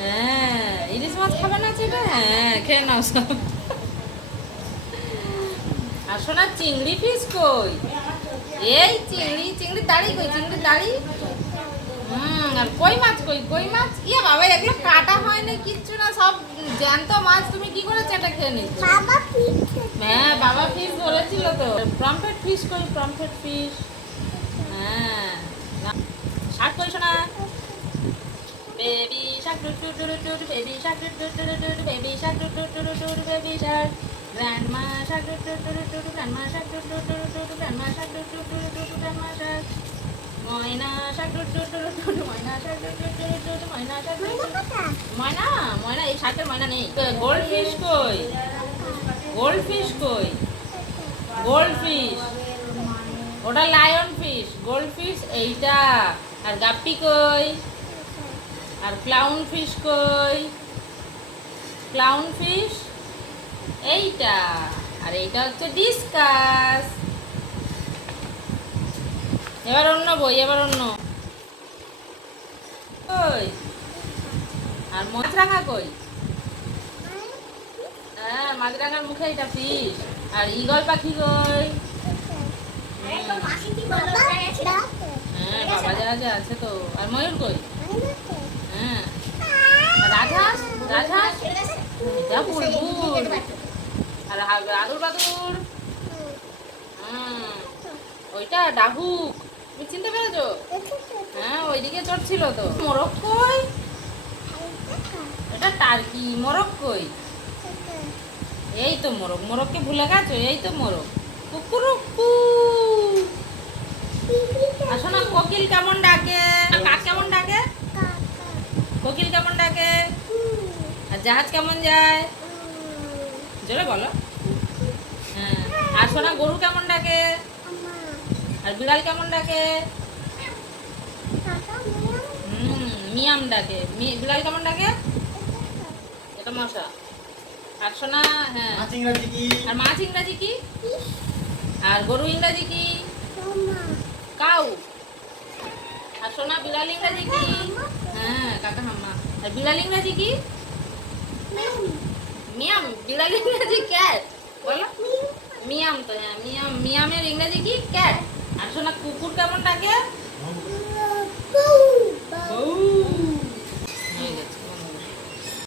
হ্যাঁ হ্যাঁ আর শোনা চিংড়ি ফিস কই? এই চিংড়ি চিংড়ি দাড়ি কই চিংড়ি দাড়ি? আর কই মাছ কই? কই মাছ? ইয়ে বাবা, এগুলো কাটা হয় না কিচ্ছু না, সব জ্যান্ত মাছ তুমি খেয়ে নিচ্ছ হ্যাঁ বাবা ফিশ ধরেছিল তো প্রমফেট ফিশ কই প্রমফেট ফিশ হ্যাঁ শাক শোনা baby shark doo doo baby shark doo doo baby shark baby grandma shark doo doo doo doo grandma shark doo doo doo doo grandma shark doo doo grandma shark ময়না শাক doo two ময়না শাক doo two ময়না এই ময়না নেই। Gold fish কই? Gold fish কই? Gold fish ওটা lion fish gold fish এইটা। আর গাপ্পি কই? আর ক্লাউন ফিশ কই? ক্লাউন ফিশ এইটা। আর এইটা হচ্ছে ডিসকাস। এবার অন্য বই, এবার অন্য। কই? আর মাছরাঙা কই? মাছরাঙার মুখে এটা ফিশ আর ইগল পাখি কই? হ্যাঁ বাবা যা আছে তো। আর ময়ূর কই? হ্যাঁ। রাজহাঁস? রাজহাঁস? এটা বুলবুল আর আদুর বাদুর? ওইটা ডাহুক। তুমি চিনতে পেরেছ? হ্যাঁ ওইদিকে চড়ছিল তো। মোরগ কই? এটা টার্কি। মোরগ কই? এই তো মোরগ, মোরগকে ভুলে গেছো? এই তো মোরগ। কুকুরুকু আসো না, কোকিল কেমন ডাকে? কাক কেমন ডাকে? কোকিল কেমন ডাকে? আর জাহাজ কেমন যায়? জোরে বলো। হ্যাঁ আর শোনা গরু কেমন ডাকে? আর বিড়াল কেমন ডাকে? মিয়াম ডাকে। বিড়াল কেমন ডাকে? এটা মশা। আর শোনা হ্যাঁ। মাছ ইংরাজি কি আর মাছ ইংরাজি কি আর গরু ইংরাজি কি কাউ। আর সোনা বিড়াল ইংরাজি কি হ্যাঁ কাকা হাম্মা। আর বিড়াল ইংরাজি কি মিয়াম। বিড়াল ইংরাজি ক্যাট। বলো। মিয়াম তো হ্যাঁ মিয়াম। মিয়ামের ইংরাজি কি ক্যাট। আর শোনা কুকুর কেমন ডাকে